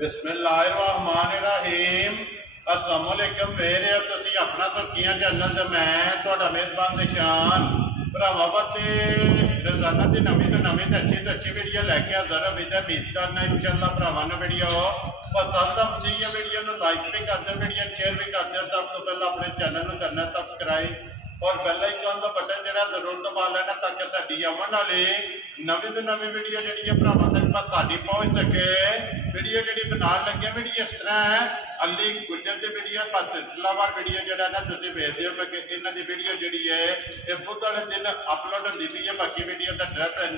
बिस्मिल्लाहिर्रहमानिर्रहीम। अस्सलाम वालेकुम मेरे तुसी अपना सुर्खियां चैनल ते मैं तुहाडा मेजबान निशान भरावा बते रोजाना की नवी तो अच्छी वीडियो लैके हाजिर उम्मीद करना इंशाअल्लाह भरावां नूं वीडियो पसंद आती है। वीडियो को लाइक भी कर दो, वीडियो शेयर भी कर दो। सब तो पहले अपने चैनल को करना सब्सक्राइब और बेल आइकन का बटन जरा जरूर दबा लेना ताकि साडी आवन वाली नवी तो नवी वीडियो जी है भरावां तक बस साडी पहुंच सके। वीडियो जी बना लगे वीडियो इस तरह है अली गुजर की वीडियो का सिलसिलावार वीडियो जो ना तुम देखते हो कि इन्हों की वीडियो जी है ये बुध वाले दिन अपलोड होती पी है। बाकी वीडियो का एड्रैस है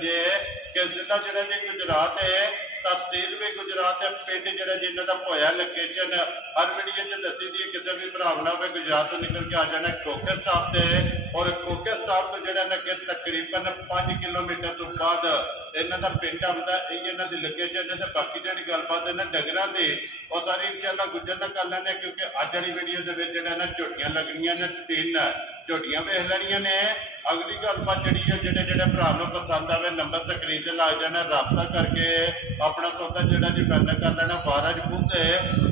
कि जिला जो जी गुजरात है, तहसील भी गुजरात है, पिंड जो जिन्हों का होया लोकेशन हर वीडियो च दसी दी। किसी भी भरा ना हो गुजरात तो निकल के आ जाना खोखे स्टाफ से और खोखे स्टाफ तो जो ना कि तकरीबन 5 किलोमीटर तो बाद इन्हों का पिंड आता है। इन्हों की लोकेशन है। बाकी जी गलबात है डंगर की और सारी इंशाअल्लाह गुजर तक कर लेंगे क्योंकि अज वाली वीडियो के जो झोटियां लगनियां ने 3 झोटियां वेख लैनियां ने। अगली गलबात जी है जो भरा पसंद आए नंबर स्क्रीन से ला जाना, रबता करके अपना सौदा जो जी फाइनल कर लेना। 12 बुध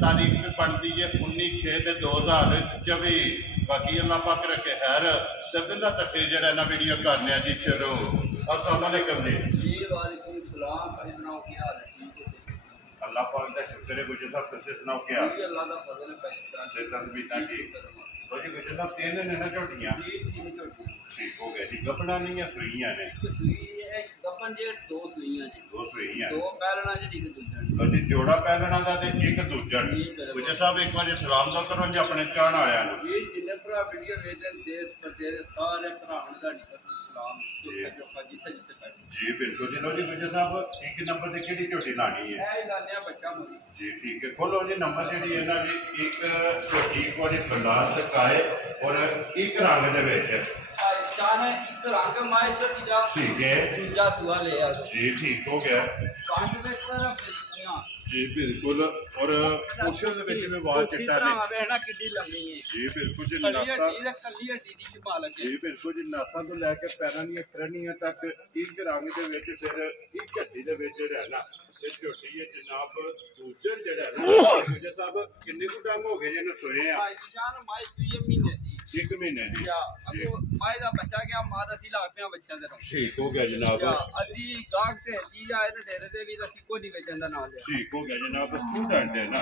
तारीख भी बनती है 19/6/2024। बाकी अल्लाह पाक रखे खैर तो बिल्ला तक जो ना वीडियो करने जी शुरू। अस्सलाम वालेकुम जी। अल्लाह पाक का शुक्र है। गुजर साहब तुम सुनाओ क्या अल्लाह दा फजल है। तो जी गुजर साहब 3 ने ना झोटियां ठीक हो गया जी। गपना नहीं है सुईयां ने गपन जे 2 सुईयां जी। 2 सुईयां 2 पैलना जी एक दूजा जी जोड़ा पैलना दा ते एक दूजा। गुजर साहब एक बार सलाम तो करो जी अपने चाहण वालियां नूं। जी जिन्ने भरा वीडियो वेखदे देश प्रदेश सारे भरावां दा सलाम जिथे जिथे बैठे जी बिल्कुल जी। लो जी गुजर साहब एक नंबर से किहड़ी झोटी लानी है बच्चा मुरी जी ठीक है। खोलो जी नंबर जी है ना जी एक झोटी एक बार बंगाल सकाए और एक रंग दे विच एक रंग माए ठीक है दूजा सुआ ले जी ठीक हो गया जी बिल्कुल। और कुर्सियों के विच भी बहुत चिट्टा ने किड्डी लंबी है जी बिल्कुल जी। नासा जी बिल्कुल जी नासा तो लैके पैरों दी खरनियां तक एक रंग दे विच फिर एक हड्डी दे विच रहना ते झोटी है जनाब दूजर जेड़ा ना। गुजर साहब किन्ने कु टाइम हो गए जी इन्हू सोए आ? एक महीने दी माए दा बच्चा गया मार असी लाग पे बच्चा दे ठीक हो गया जनाब। अली गाग ते जी आए ने डेरे दे भी असी को नहीं बेचन दा नाल ठीक हो गया जनाब। स्टूडेंट है ना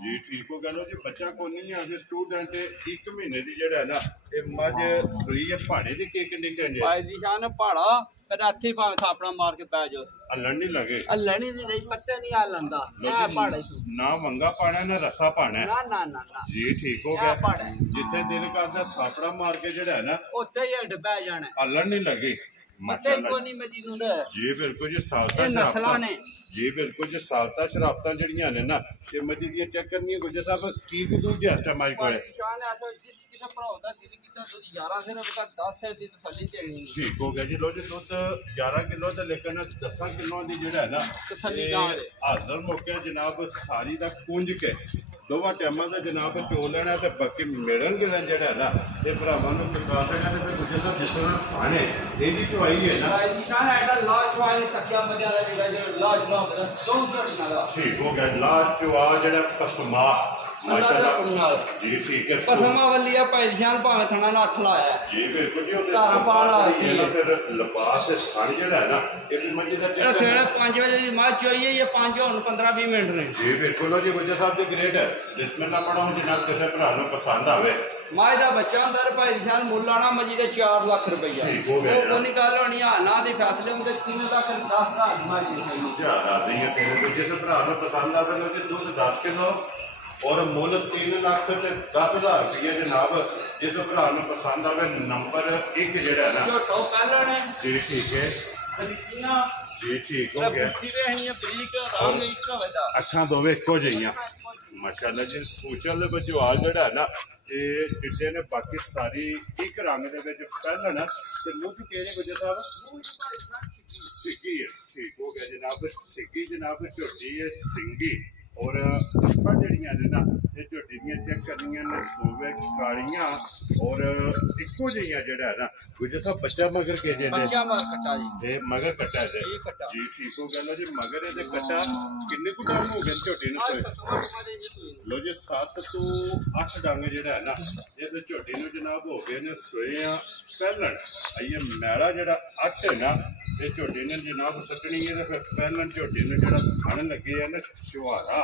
जी ठीक हो गया। लो जी बच्चा को नहीं है स्टूडेंट 1 महीने दी जेड़ा है ना ये मज सुई है पहाड़े दी केक निकल जाए भाई जी शान पहाड़ा फिर हाथी भावे थापड़ा मार के पै जाओ हलन नहीं लगे हलनी नहीं पत्ते नहीं हलंदा पहाड़े ना वंगा पाना ना रसा पाना ना ना ना जी ठीक हो गया। जिथे दिल करदा थापड़ा मार के जेड़ा है ना उत्थे ही हड पै जाना हलन नहीं लगे जी बिल्कुल जी। सालता शराबतां जी बिल्कुल जी सालता शराबतां जड़ियां ने ना ते मजी दी चेक करनी। गुजर साहब की दूध है इस टाइम आज कोले ठीक हो गया जी। लो जी दुध 11 किलो तो लेकिन 10 किलो की जेड़ा है ना हाजर मौके जनाब सारी का कुंज के दोवां टाइमां का जनाब चो लेना तो बाकी मिलन गिलन जेड़ा है ना ये भरावां नूं चुका देना ते फिर गुजर साहब जिस तरह खाने एदी चवाई है ना ठीक हो गया। लाज चुआ जेड़ा पसमा माशाअल्लाह जी ठीक है। पसमा वाली है भाई जान भावे थना ना हथ लाया जी बिल्कुल जी। धारा पाण लाती है फिर लिबास ते खान जेड़ा है ना ये भी मजी दा चेक सवेरे 5 बजे दी मां चोई है ये 5 और 15-20 मिनट ने जी बिल्कुल। जी गुजर साहब दी ग्रेट है बिस्मिल्लाह पढ़ो जिन्ना किसी भरा नूं पसंद आवे। माए दा बच्चा हुंदा भाई जान मुल आना मजी दे 4 लाख रुपया वो कोनी गल होनी आ ना दे फैसले हुंदे 3 लाख 10,000 माई जी जा राजी है। फिर जिस भरा नूं पसंद आवे लो जी दूध 10 किलो और मुल 3 लाख 10,000 रुपये जनाब। जिस भरा नूं पसंद आवे नंबर 1 जेड़ा है ना जी ठीक है जी ठीक हो गया। अच्छा दोवे इको जिहियां माशाअल्लाह जी। पूछल दे बचवा जेड़ा है ना ये चिट्टे ने बाकी सारी एक रंग दे विच पहलन ते मुंह च केरे गुजर साहब सिक्की है ठीक हो गया जनाब। सिक्की जनाब झोटी है सिंगी और अखा जड़ियां ने ना ये झोटी दियां चेक करनियां ने दोवे कालियां और इक्को जिहियां जेड़ा है ना गुजर साहब बच्चा मगर के जे बच्चा मगर कट्टा जी ते मगर कट्टा है जी कट्टा जी ठीक हो गया जी मगर ये कट्टा किन्ने को टाइम हो गए झोटी नु लो जी 7 तो 8 डंग जेड़ा है ना इस झोटी नु जनाब हो गए ने सोए पहलन आइए मैला जेड़ा 8 है ना ये झोटी ने जनाब सटनी है फिर पहलन झोटी ने जेड़ा खाने लगे है ना छुहारा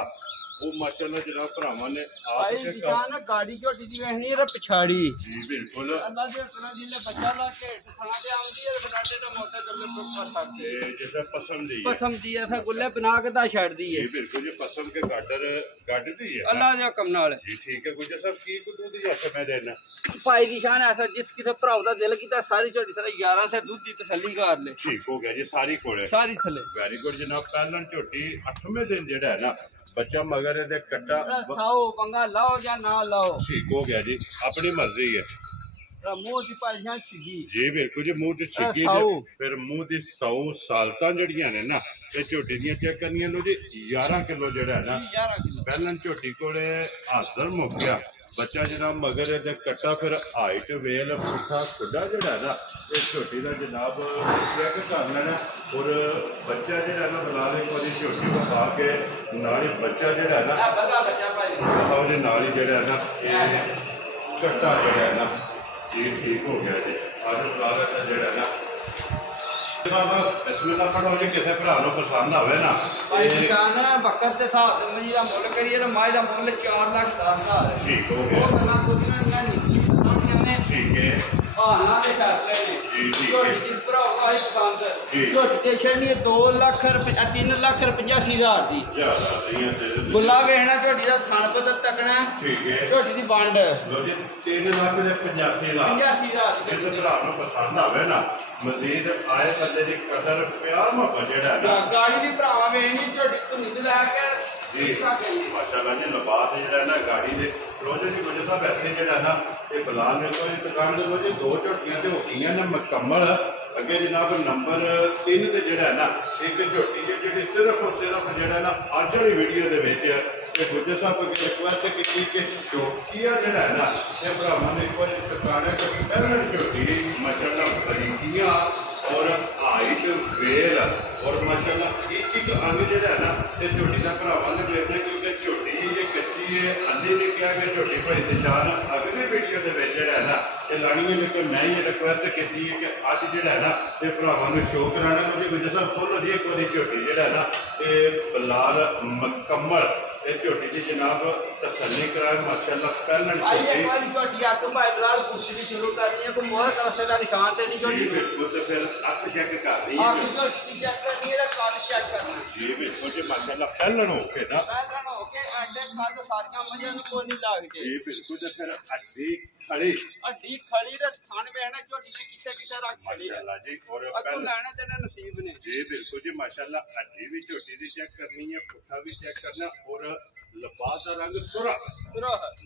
वो माशाल्लाह जनाब भरावां ने भाई निशान गाड़ी झोटी दी वहनी रे पिछाड़ी जी बिल्कुल अल्लाह दे अपना जिले बच्चा ला के खाना दे आंदी है बनाटे दा मोटा गल्ले तो कर सकते ये जैसे पसंद दी है पसंद दी है फिर गुल्ले बना के दा छड़ दी है जी बिल्कुल ये पसंद के गाडर गाड दी है अल्लाह दे हुक्म नाल जी ठीक है गुजर साहब की को दूध या मैं देना भाई निशान ऐसा जिस किसे भराव दा दिल कीता सारी झोटी सारा 11 से दूध दी तसल्ली कर ले ठीक हो गया जी सारी कोड़े सारी थले वेरी गुड जनाब पहलन झोटी 8वें दिन जेड़ा है ना बच्चा मगर दे कट्टा खाओ पंगा लाओ या ना लाओ ठीक हो गया जी अपनी मर्जी है मुंह दी पाइयां छिगी जी बिल्कुल जी मुंह च छिगी फिर मुंह दी 100 सालतां जड़ियां ने ना ते झोटी दियां चेक करनियां लो जी 11 किलो जेड़ा है ना 11 किलो पहलन झोटी कोले हाजर मुक गया बच्चा जनाब मगर दे कट्टा फिर हाइट वेल पुठा खुदा जेड़ा है ना इस झोटी का जनाब चेक कर लेना और बच्चा जेड़ा ना बिलाल एक बार झोटी को खा के नाली बच्चा जेड़ा है ना बच्चा भाई नाली जेड़ा है ना ये कट्टा जेड़ा है ना जी ठीक हो गया जी आज बिलाल का जेड़ा है ना बिस्मिल्लाह पढ़ो जी किसी भरा को पसंद आवे ना भाई निशान बकर के हिसाब से मजी का मुल करिए तो माई का मुल 4 लाख 10,000 ठीक हो गया ठीक है ना के फैसले ने जी ठीक झोटी है किस भरा का पसंद जी झोटी ते छड़नी 2 लाख 3 लाख 85,000 दी ज्यादा नहीं है गुल्ला वेखना झोटी दा थान को तकना ठीक है झोटी दी बंड लो जी 3 लाख दे 85,000 85,000 जिस भरा को पसंद आवे ना मजीद आए बंदे दी कदर प्यार मोहब्बत जेड़ा है ना गाड़ी भी भरावा वेखनी झोटी तो निद ला के जी माशाल्लाह जी लिबास जेड़ा ना गाड़ी दे रोजे की वजह साहब ऐसे जेड़ा ना ये बिलाल ने कोई दुकान दे जी 2 झोटियां ते हो गईयां ने मुकम्मल अगे जनाब नंबर 3 ते जेड़ा ना एक झोटी जी सिर्फ और सिर्फ जेड़ा ना अज वाली वीडियो दे विच ते गुज्जर साहब को रिक्वेस्ट की कि शौकिया जेड़ा है ना ये भरावां ने एक बार दुकान है क्योंकि पहले झोटी माशाल्लाह बरीकियां और हाइट वेल और माशाल्लाह एक अंग जेड़ा है ना ये झोटी का भरावां ने देखना क्योंकि झोटी ये कच्ची है अली ने कहा कि झोटी भाई निशान अगली वीडियो के जेड़ा है ना ये लानी है लेकिन मैं ये रिक्वेस्ट की है कि अज जेड़ा है ना ये भरावां ने शो कराना क्योंकि गुजर साहब खोलो जी एक बार झोटी जेड़ा है ना ये बिलाल मुकम्मल झोटी की जनाब तसल्ली कराए माशाल्लाह पहलन झोटी आपको भाई बिलाल पूछनी शुरू करनी है कोई मोहर करसे का निशान ते नहीं झोटी बिल्कुल तो फिर अख चेक कर रही है चेक करनी है कान चेक करना जी बिल्कुल जी माशाल्लाह पहलन हो के ना पहलन हो के अंडे खा के सारियां मजे को नहीं लाग जे जी बिल्कुल तो फिर हड्डी खड़ी रे थान वेहना झोटी के किसे रख खड़ी है जी और अगू लेने तेरे नसीब ने जी बिल्कुल जी माशाल्लाह हड्डी भी झोटी दी चेक करनी है पुट्ठा भी चेक करना और लिबास का रंग सुरा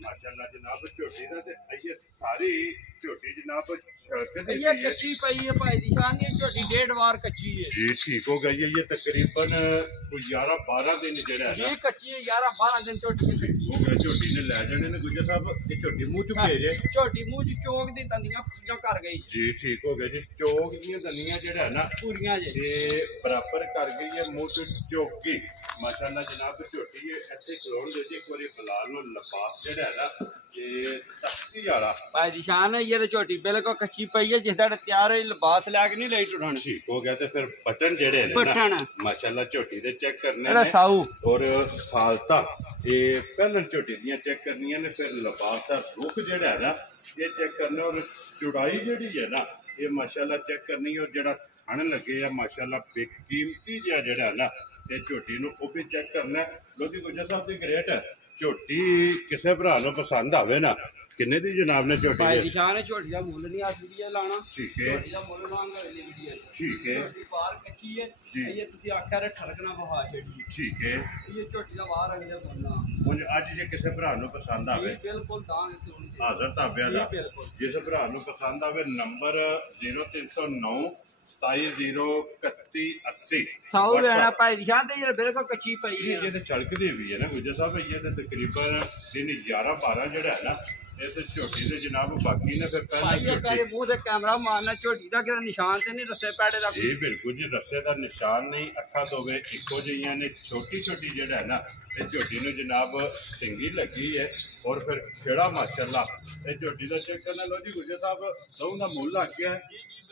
माशाल्लाह जनाब झोटी दा ते ये सारी झोटी जनाब ये कच्ची पई है भाई निशान ये झोटी 1.5 बार कच्ची है जी ठीक हो गई है ये तकरीबन कोई 11-12 दिन जेड़ा है ये कच्ची है 11-12 दिन झोटी हो गया झोटी ने ले जाने ने गुजर साहब ये झोटी मुंह च भेजे झोटी मुंह च चौक दी दंदियां पूजा कर गई जी ठीक हो गया जी चौक दी दंदियां जेड़ा है ना पूरियां जे बराबर कर गई है मुंह च चौकी माशाल्लाह जनाब झोटी ये ऐसे खलोण दे जी एक बार बिलाल नु लिबास जेड़ा है ना ये तख्ती वाला भाई निशान है ये झोटी बिल्कुल कच्ची पई है जिस दा तैयार होई लिबास लैके नहीं लई टुरन ठीक हो गया ते फिर बटन जेड़े ने बटन माशाल्लाह झोटी दे चेक करने ने साऊ और सालता ये पहले झोटी दियां चेक करनियां ने फिर लिबास दा रुख जेड़ा है ना ये चेक करना और चौड़ाई जेड़ी है ना ये माशाल्लाह चेक करनी और जेड़ा खाने लगे है माशाल्लाह बेकीमती जेड़ा है ना ये झोटी नु ओ भी चेक करना लोधी गुजर साहब दी ग्रेट है झोटी किसे भरा नु पसंद आवे ना किन्ने दी जनाब ने झोटी भाई निशान है झोटी दा मुੱਲ नहीं आज वीडियो लाना ठीक है झोटी दा मुੱਲ लांगा अगली वीडियो ठीक है झोटी बाहर कच्ची है ये तुसी आखिया रे ठरकना बहा छड़ी ठीक है ये झोटी दा बाहर अंग दे बोलना मुझे आज जे किसे भरा नु पसंद आवे बिल्कुल दांग सुन हाजर ताबिया दा जिस भरा नु पसंद आवे नंबर 0309 27013180 ਸਾਊ ਲੈਣਾ ਭਾਈ ਦੀ ਸ਼ਾਨ ਤੇ ਜਿਹੜਾ ਬਿਲਕੁਲ ਕੱਚੀ ਪਈ ਹੈ ये तो चड़कदी भी है ना गुजर साहब ये तो तकरीबन दिन 11-12 ਜਿਹੜਾ ਹੈ ਨਾ ਇਹ ਤੇ ਝੋਟੀ ਦੇ ਜਨਾਬ ਬਾਕੀ ਨੇ ਫਿਰ ਭਾਈ ਇਹ ਕਰੇ ਮੂੰਹ ਤੇ ਕੈਮਰਾ ਮਾਰਨਾ ਝੋਟੀ ਦਾ ਕਿਹਦਾ ਨਿਸ਼ਾਨ ਤੇ ਨਹੀਂ ਰੱਸੇ ਪੈੜੇ ਦਾ ਇਹ ਬਿਲਕੁਲ ਜੀ ਰੱਸੇ ਦਾ ਨਿਸ਼ਾਨ ਨਹੀਂ ਅੱਖਾਂ ਦੋਵੇਂ ਇੱਕੋ ਜਿਹੀਆਂ ਨੇ ਛੋਟੀ ਛੋਟੀ ਜਿਹੜਾ ਹੈ ਨਾ ਇਹ ਝੋਟੀ ਨੂੰ ਜਨਾਬ ਸਿੰਗੀ ਲੱਗੀ ਹੈ ਔਰ ਫਿਰ ਖੇੜਾ ਮਾਸ਼ਾਅੱਲਾ ਇਹ ਝੋਟੀ ਦਾ ਚੈੱਕ ਕਰਨਾ ਲੋ ਜੀ ਗੁਜਰ ਸਾਹਿਬ ਦੋਵਾਂ ਦਾ ਮੁੱਲ ਲੱਗ ਗਿਆ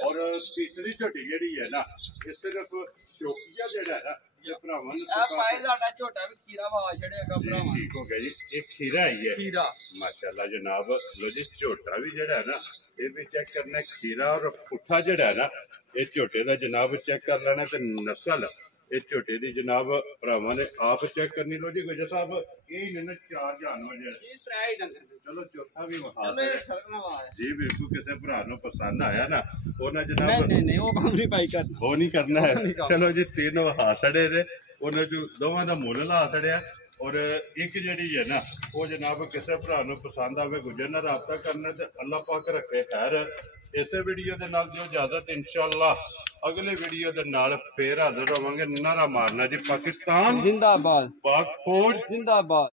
ਔਰ ਤੀਸਰੀ ਝੋਟੀ ਜਿਹੜੀ ਹੈ ਨਾ ਇਹ ਸਿਰਫ ਚੋਕੀਆ ਜਿਹੜਾ ਹੈ ਨਾ ਇਹ ਭਰਾਵਾਂ ਨੂੰ ਭਾਈ ਸਾਡਾ ਝੋਟਾ ਵੀ ਖੀਰਾ ਵਾ ਛੜੇਗਾ ਭਰਾਵਾਂ ਠੀਕ ਹੋ ਗਿਆ ਜੀ ਇਹ ਖੀਰਾ ਹੀ ਹੈ ਖੀਰਾ ਮਾਸ਼ਾਅੱਲਾ ਜਨਾਬ ਲੋ ਜੀ ਝੋਟਾ ਵੀ ਜਿਹੜਾ ਹੈ ਨਾ ਇਹ ਵੀ ਚੈੱਕ ਕਰਨਾ ਖੀਰਾ ਔਰ ਪੁੱਠਾ ਜਿਹੜਾ ਹੈ ਨਾ ਇਹ ਝੋਟੇ ਦਾ ਜਨਾਬ ਚੈੱਕ ਕਰ ਲੈਣਾ ਤੇ ਨਸਲ ਇਹ ਝੋਟੇ ਦੀ ਜਨਾਬ ਭਰਾਵਾਂ ਨੇ ਆਪ ਚੈੱਕ ਕਰਨੀ ਲੋ ਜੀ ਗੁਜਰ ਸਾਹਿਬ ਇਹ ਨੇ 4 ਜਾਨਵਰ ਜਿਹੜੇ ਇਹ ਤਰੇ ਡੰਗਰ ਚਲੋ ਚੌਥਾ ਵੀ ਵਹਾ ਮੇਰੇ ਠਰਕਣਾ ਵਾ ਜੀ ਬਿਲਕੁਲ ਕਿਸੇ ਭਰਾ ਨੂੰ ਪਸੰਦ ਆਇਆ ਨਾ ਉਹਨਾਂ ਜਨਾਬ ਨਹੀਂ ਉਹ ਕੰਮ ਨਹੀਂ ਪਾਈ ਕਰਨਾ ਉਹ ਨਹੀਂ ਕਰਨਾ ਹੈ ਚਲੋ ਜੀ ਤਿੰਨ ਵਹਾ ਛੜੇ ਨੇ ਉਹਨਾਂ ਚੋਂ ਦੋਵਾਂ ਦਾ ਮੁੱਲ ਲਾ ਛੜਿਆ ਔਰ ਇੱਕ ਜਿਹੜੀ ਹੈ ਨਾ ਉਹ ਜਨਾਬ ਕਿਸੇ ਭਰਾ ਨੂੰ ਪਸੰਦ ਆਵੇ ਗੁਜਰ ਨਾਲ ਰਾਬਤਾ ਕਰਨਾ ਤੇ ਅੱਲਾਹ ਪਾਕ ਰੱਖੇ ਖੈਰ ਇਸੇ ਵੀਡੀਓ ਦੇ ਨਾਲ ਦਿਓ ਇਜਾਜ਼ਤ ਇਨਸ਼ਾਅੱਲਾ ਅਗਲੇ ਵੀਡੀਓ ਦੇ ਨਾਲ ਫੇਰ ਹਾਜ਼ਰ ਹੋਵਾਂਗੇ ਨਾਰਾ ਮਾਰਨਾ ਜੀ ਪਾਕਿਸਤਾਨ ਜ਼ਿੰਦਾਬਾਦ ਪਾਕ ਫੌਜ ਜ਼ਿੰਦਾਬਾਦ